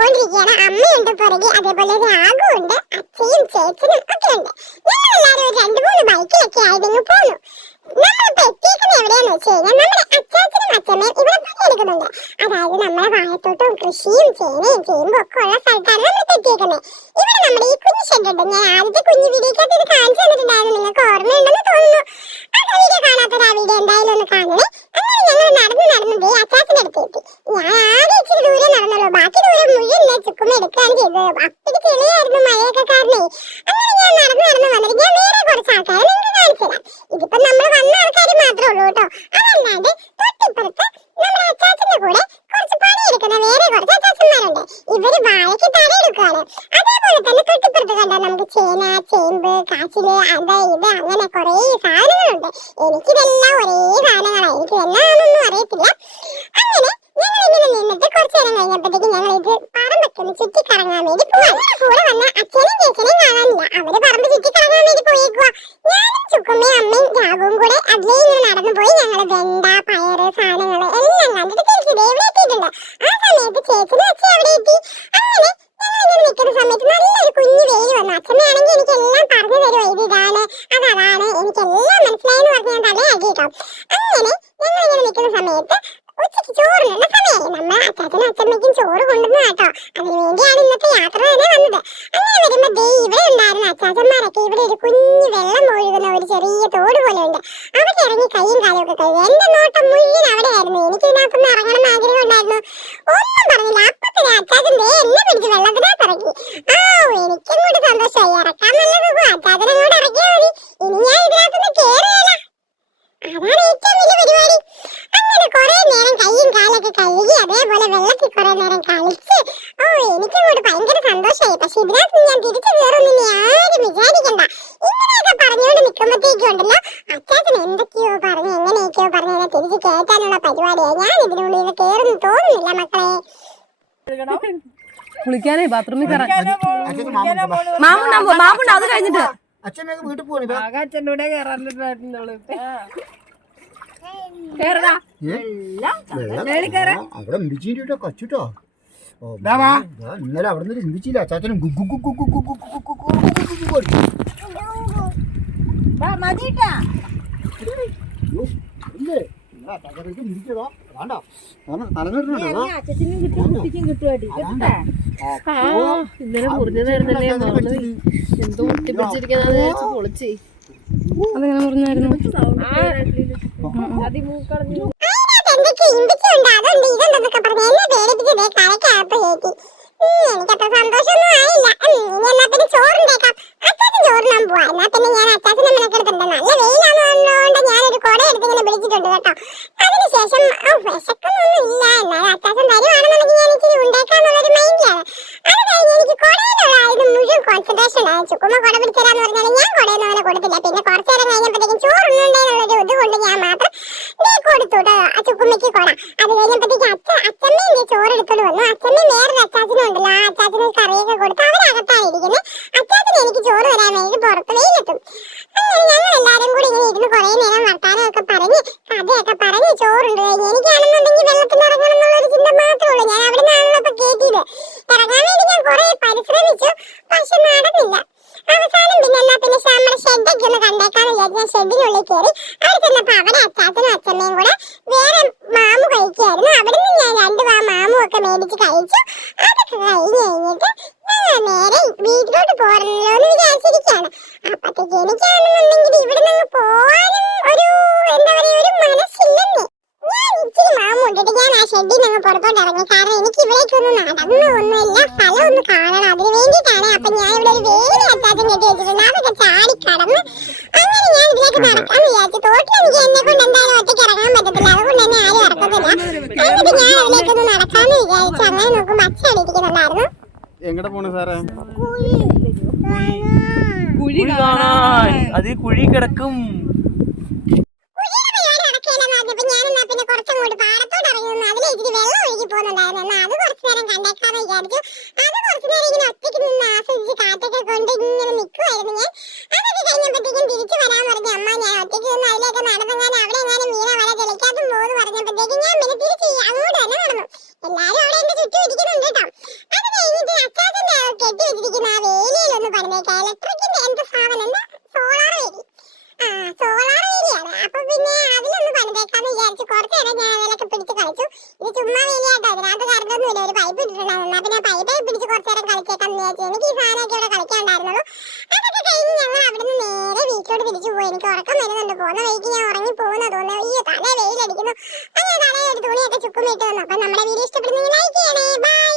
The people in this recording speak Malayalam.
പൊക്കോണ്ടിരിക്കുകയാണ്. അമ്മയുണ്ട് പുറകെ, അതേപോലെ രാഘുണ്ട്, അച്ഛയും ചേച്ചനും ഒക്കെ ഉണ്ട്. ഞങ്ങളെല്ലാരും ഒരു 2-3 ബൈക്കിലൊക്കെ ആയിട്ട് പോന്നു. നമ്മളിപ്പോ എത്തിയിരിക്കുന്നത് എവിടെയാന്ന് വെച്ച് കഴിഞ്ഞാൽ നമ്മുടെ അച്ചാച്ചനും അച്ഛമ്മയും ഇവിടെ പണിയെടുക്കുന്നുണ്ട്. അതായത് നമ്മുടെ വാഴത്തോട്ടവും കൃഷിയും ചേനയും ചേമ്പും ഒക്കെ ഉള്ള സ്ഥലത്താണ് നമ്മളിപ്പോ എത്തിയിരിക്കുന്നത്. ഇവിടെ നമ്മുടെ ഈ കുഞ്ഞു ഷെഡ് ഉണ്ട്. ഞാൻ ആദ്യത്തെ കുഞ്ഞു വീഡിയോക്കകത്ത് ഇത് കാണിച്ചു തന്നിട്ടുണ്ടായിരുന്നു, നിങ്ങൾക്ക് ഓർമ്മയുണ്ടെന്ന് തോന്നുന്നു. ആ വീഡിയോ കാണാത്തൊരു ആ വീഡിയോ എന്തായാലും ഒന്ന് കാണണേ. അങ്ങനെ ഞങ്ങൾ നടന്ന് അച്ചാച്ചന്റെ അടുത്ത് എത്തി. ഞാൻ ആദ്യം ഇച്ചിരി ദൂരെ നടന്നുള്ളൂ, ബാക്കി ദൂരം മുഴുവൻ ചുക്കുമ്മ എടുക്കുകയാണ് ചെയ്തത്. അപ്പിടി ചെളിയായിരുന്നു മഴയൊക്കെ കാരണേ. അങ്ങനെ ഞാൻ നടന്ന് വന്നിട്ട് ഞാൻ വേറെ കുറച്ച് ആൾക്കാരെ നിങ്ങൾക്ക് കാണിച്ചു തരാം. ഇതിപ്പോ നമ്മൾ വന്ന ആൾക്കാർ മാത്രമേ ഉള്ളൂ കേട്ടോ. അതല്ലാണ്ട് തൊട്ടിപ്പുറത്ത് നമ്മുടെ അച്ചാച്ചന്റെ കൂടെ കുറച്ച് പണിയെടുക്കുന്ന വേറെ കുറച്ച് അച്ചാച്ചന്മാരുണ്ട്. ഇവര് വാഴയ്ക്ക് തടയെടുക്കുകയാണ്. അതേപോലെ തന്നെ തൊട്ടിപ്പുറത്ത് കണ്ടാൽ നമുക്ക് ചേന, ചേമ്പ്, കാച്ചില്, അത് ഇത് അങ്ങനെ കുറേ സാധനങ്ങളുണ്ട്. എനിക്കിതെല്ലാം ഒരേ സാധനങ്ങളാണ്, എനിക്ക് എന്നാണെന്നൊന്നും അറിയത്തില്ല. അങ്ങനെ ഞങ്ങൾ ഇങ്ങനെ നിന്നിട്ട് കുറച്ചു നേരം കഴിഞ്ഞപ്പോഴത്തേക്ക് ഞങ്ങൾ ഇത് പറമ്പൊക്കെ ഒന്ന് ചുറ്റിക്കറങ്ങാൻ വേണ്ടി പോവാണ്. കൂടെ വന്ന അച്ഛനെയും ചേച്ചനെയും കാണാനില്ല, അവര് പറമ്പ് ചുറ്റിക്കറങ്ങാൻ വേണ്ടി പോയേക്കുക. ഞാനും ചുക്കുമ്മയും അമ്മയും രാഘവും കൂടെ അതിലേ ഇങ്ങനെ നടന്നു പോയി. ഞങ്ങള് വെണ്ട, പയറ്, സാധനങ്ങള് എല്ലാം കണ്ടിട്ട് തിരിച്ചിട്ട് എവിടെ എത്തിയിട്ടുണ്ട്. ആ സമയത്ത് ചേച്ചനും അച്ഛൻ അവിടെ എത്തി. അങ്ങനെ ഞങ്ങളിങ്ങനെ നിൽക്കുന്ന സമയത്ത് നല്ലൊരു കുഞ്ഞു വെയിൽ വന്നു. അച്ഛമ്മയാണെങ്കിൽ എനിക്ക് എല്ലാം പറഞ്ഞു തരുമോ, ഇത് ഇതാണ് അതാണ് എനിക്കെല്ലാം മനസ്സിലായെന്ന് പറഞ്ഞ് ഞാൻ തലയാക്കി കേട്ടോ. അങ്ങനെ ഞങ്ങളിങ്ങനെ നിൽക്കുന്ന സമയത്ത് ഉച്ചയ്ക്ക് ചോറിനുള്ള സമയമായി. നമ്മൾ അച്ചാച്ചനും അച്ഛമ്മയ്ക്കും ചോറ് കൊണ്ടുവന്നു കേട്ടോ. അതിനു വേണ്ടിയാണ് ഇന്നത്തെ യാത്ര തന്നെ വന്നത്. അങ്ങനെ വരുമ്പോ ദേ ഇവിടെ ഉണ്ടായിരുന്ന അച്ചാച്ചന്മാരൊക്കെ ഇവിടെ ഒരു കുഞ്ഞു വെള്ളം ഒഴുകുന്ന ഒരു ചെറിയ തോട് പോലെ ഉണ്ട്. അവിടെ ഇറങ്ങി കൈയും കാലും ഒക്കെ കഴുകി. എന്റെ നോട്ടം മുഴുവൻ അവിടെ ആയിരുന്നു. എനിക്ക് ഇതിനകത്തൊന്ന് ഇറങ്ങണം എന്ന് ആഗ്രഹം ഉണ്ടായിരുന്നു. ഒന്നും പറഞ്ഞില്ല, അപ്പത്തന്നെ അച്ചാച്ചൻ ദേ എന്നെ പിടിച്ച് വെള്ളത്തിനകത്ത് ഇറക്കി. എനിക്കും കൂടി സന്തോഷമായി. ഇറക്കാൻ നല്ല സുഖം, അച്ചാച്ചനെ കൂടെ ഇറക്കിയാൽ മതി. ഇനി ഞാൻ ഇതിനകത്തൊന്ന് കേറുകയല്ല, അതാണ് ഏറ്റവും വലിയ പരിപാടി. അങ്ങനെ കുറെ നേരം കൈയും കാലൊക്കെ കഴുകി അതേപോലെ വെള്ളത്തിൽ കുറെ നേരം കളിച്ച് എനിക്കും കൂടി ഭയങ്കര സന്തോഷമായി. പക്ഷെ ഇതിനകത്ത് ഞാൻ തിരിച്ചു കയറുമെന്ന് ആരും വിചാരിക്കണ്ട. ഇങ്ങനെയൊക്കെ പറഞ്ഞുകൊണ്ട് നിൽക്കുമ്പോഴത്തേക്കും ഉണ്ടല്ലോ അച്ചാച്ചൻ എന്തൊക്കെയോ പറഞ്ഞ് എങ്ങനെയൊക്കെയോ പറഞ്ഞ് എന്നെ തിരിച്ച് കയറ്റാനുള്ള പരിപാടിയായി. ഞാൻ ഇതിനുള്ളിൽ ഇത് കയറുന്നു തോന്നുന്നില്ല മക്കളെ. കുളിക്കാനേ ബാത്റൂമിൽ മാമുണ്ട്. അത് കഴിഞ്ഞിട്ട് അച്ഛനൊക്കെ വീട്ടിൽ പോകണേ. അച്ഛൻ്റെ കൂടെ കയറാറുണ്ടായിരുന്നുള്ളൂ. അവിടെ മിടിച്ചിട്ടോ കച്ചുട്ടോ. ഇന്നലെ അവിടെ നിന്ന് ചിന്തിച്ചില്ല. അച്ചാച്ചനും ഇന്നലെ മുറിഞ്ഞതായിരുന്നല്ലേ, എന്തോ ഒട്ടിപ്പിടിച്ചിരിക്കുന്നത് പൊളിച്ചേ. അതെങ്ങനെ മുറിഞ്ഞായിരുന്നു? എനിക്കത്ര സന്തോഷമൊന്നും ആയില്ല. ഇനി എന്നാ പിന്നെ ചോറുണ്ടേക്കാം. അച്ചാച്ചൻ ചോറിനാൻ പോവാ. എന്നാ പിന്നെ ഞാൻ അച്ചാച്ചനെ മെനക്കെടുത്തുണ്ട്. നല്ല വെയിലാണെന്നുകൊണ്ട് ഞാനൊരു കുട എടുത്തിങ്ങനെ വിളിച്ചിട്ടുണ്ട് കേട്ടോ. അതിനുശേഷം വിശക്കൊന്നും ഇല്ല, എന്നാലും അച്ചാച്ചൻ തരുവാണെന്നുണ്ടെങ്കിൽ ഞാൻ ഇച്ചിരി ഉണ്ടാക്കാന്നുള്ളൊരു മൈൻഡിലാണ്. അത് കഴിഞ്ഞ് എനിക്ക് കുടയിലുള്ള ഇത് മുഴുവൻ കോൺസെൻട്രേഷൻ ഉണ്ടാകും. ചുക്കുമ്മ കുട പിടിച്ചതാന്ന് പറഞ്ഞാൽ ഞാൻ കുടയൊന്നും അങ്ങനെ കൊടുത്തില്ല. പിന്നെ കുറച്ചു നേരം കഴിഞ്ഞപ്പോഴത്തേക്കും ചോറുണ്ടെന്നുള്ളൊരു ഇതുകൊണ്ട് ഞാൻ മാത്രം കൊടുത്തു കേട്ടോ ആ ചുക്കുമ്മയ്ക്ക് കുട. അത് കഴിഞ്ഞപ്പോഴത്തേക്ക് അച്ഛമ്മയും ചോറെടുത്തോണ്ട് വന്നു. അച്ഛമ്മയും വേറൊരു അച്ചാച്ചനും ഉണ്ടല്ലോ, ആ അച്ചാച്ചന് കറിയൊക്കെ കൊടുത്ത് അവരകത്താണ് ഇരിക്കുന്നത്. അച്ചാച്ചന് എനിക്ക് ചോറ് തരാൻ വേണ്ടി പുറത്ത് വെയിലെത്തും. അങ്ങനെ ഞങ്ങൾ എല്ലാവരും കൂടി ഇങ്ങനെ ഇരുന്ന് കുറെ നേരം വർത്താനമൊക്കെ പറഞ്ഞ് കഥയൊക്കെ പറഞ്ഞ് ചോറുണ്ട് കഴിഞ്ഞ് എനിക്കാണെന്നുണ്ടെങ്കിൽ വെള്ളത്തിൽ ഇറങ്ങണം എന്നുള്ളൊരു ചിന്ത മാത്രമേ ഉള്ളൂ. ഞാൻ അവിടെ നിന്നാണല്ലോ ഇപ്പൊ കയറ്റിയത്. ഇറങ്ങാൻ വേണ്ടി ഞാൻ കുറെ പരിശ്രമിച്ചു, പക്ഷെ നടന്നില്ല. അവസാനം പിന്നെ എന്നാ പിന്നെ നമ്മുടെ ഷെഡൊക്കെ ഒന്ന് കണ്ടേക്കാന്ന് വിചാരിച്ച ഷെഡിനുള്ളിൽ കയറി. അവിടെ ചെന്നപ്പോ അവിടെ അച്ചാച്ചനും അച്ഛമ്മയും കൂടെ വേറെ മാമു കഴിക്കായിരുന്നു. അവിടെ നിന്ന് ഞാൻ 2 വാ മാമു ഒക്കെ മേടിച്ച് കഴിച്ചു. അതൊക്കെ കഴിഞ്ഞ് കഴിഞ്ഞിട്ട് ഞങ്ങൾ നേരെ വീട്ടിലോട്ട് പോരല്ലോ എന്ന് വിചാരിച്ചിരിക്കുകയാണ്. അപ്പത്തേക്ക് എനിക്കാണെന്നുണ്ടെങ്കിൽ ഇവിടെ നിന്ന് പോവാനും ഒരു എന്താ പറയാ ഒരു മനസ്സില്ലെന്നേ. ഞാൻ ഇച്ചിരി മാമു ഇട്ടിട്ട് ഞാൻ ആ ഷെഡിൽ നിന്ന് പുറത്തോട്ട് ഇറങ്ങി. കാരണം എനിക്ക് ഇവിടേക്കൊന്നും നടന്നൊന്നുമില്ല, സ്ഥലം ഒന്ന് കാണണം. അതിന് വേണ്ടിയിട്ടാണ്. അപ്പൊ ഞാൻ ഇവിടെ ഒരു വേലി അച്ചാച്ചൻ കെട്ടി വെച്ചിട്ടുണ്ട്, അതൊക്കെ ചാടി കടന്ന് അങ്ങനെ ഞാൻ ഇതിലേക്ക് നടക്കാന്ന് വിചാരിച്ചു. തോട്ടിൽ എനിക്ക് എന്നെ കൊണ്ട് എന്തായാലും ഒറ്റയ്ക്ക് ഇറങ്ങാൻ പറ്റത്തില്ല, അതുകൊണ്ട് തന്നെ ആരും ഇറക്കത്തില്ല. എന്നിട്ട് ഞാൻ അതിലേക്കൊന്ന് നടക്കാന്ന് വിചാരിച്ചു. അങ്ങനെ നോക്കുമ്പോൾ അച്ഛൻ ഇരിക്കുന്നുണ്ടായിരുന്നു. എങ്ങടെ പോണു സാറേ? കുഴി കാണാൻ. അത് കുഴി കിടക്കും. ഞാനെന്നാ പിന്നെ കുറച്ചങ്ങോട്ട് പാടത്തോട്ട് ഇറങ്ങി അതിലെ ഇച്ചിരി വെള്ളം ഒഴുകി പോകുന്നുണ്ടായിരുന്നു. എന്നാൽ അത് കുറച്ചു നേരം കണ്ടേക്കാന്ന് വിചാരിച്ചു. അത് കുറച്ചു നേരം ഇങ്ങനെ ഒറ്റയ്ക്ക് നിന്ന് ആസ്വദിച്ച് കാറ്റൊക്കെ കൊണ്ട് ഇങ്ങനെ നിൽക്കുമായിരുന്നു ഞാൻ. അതൊക്കെ കഴിഞ്ഞപ്പോഴത്തേക്കും തിരിച്ചു വരാൻ പറഞ്ഞു അമ്മ. ഞാൻ ഒറ്റയ്ക്ക് നിന്ന് അതിലേക്ക് നടന്നെങ്ങാനും അവിടെ എങ്ങാനും മീനെ വല ചെളിക്കാത്തും പോകുന്നു പറഞ്ഞപ്പോഴത്തേക്കും ഞാൻ പിന്നെ തിരിച്ച് അങ്ങോട്ട് തന്നെ നടന്നു. എല്ലാവരും അവിടെ എന്റെ ചുറ്റും ഇരിക്കുന്നുണ്ട് കേട്ടോ. അത് വീട്ടിലോട്ട് തിരിച്ചു പോയി. എനിക്ക് ഉറക്കം വരുന്നുണ്ട്. പോകുന്ന വഴിക്ക് ഞാൻ ഉറങ്ങി പോകുന്ന തോന്നുന്നു. അയ്യോ തല വെയിലടിക്കുന്നു. അങ്ങനെ തലയിൽ ഒരു തുണിയൊക്കെ ചുക്കുമിട്ട് തന്നു. അപ്പൊ നമ്മുടെ വീഡിയോ ഇഷ്ടപ്പെടുന്നെങ്കിൽ ലൈക്ക് ചെയ്യണേ. ബൈ.